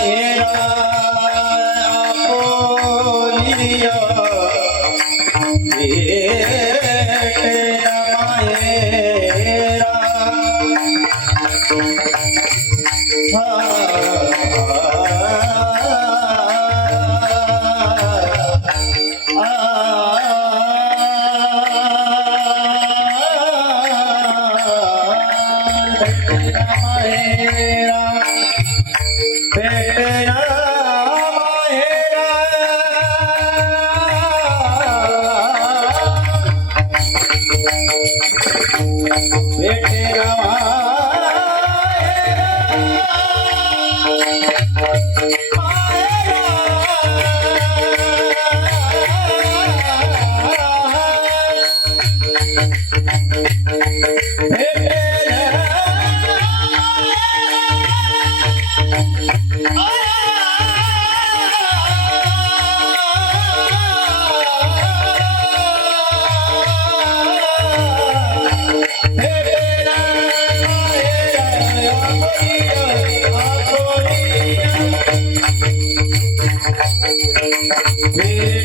હેરા આપો નિર્યો Hey, hey. Yeah.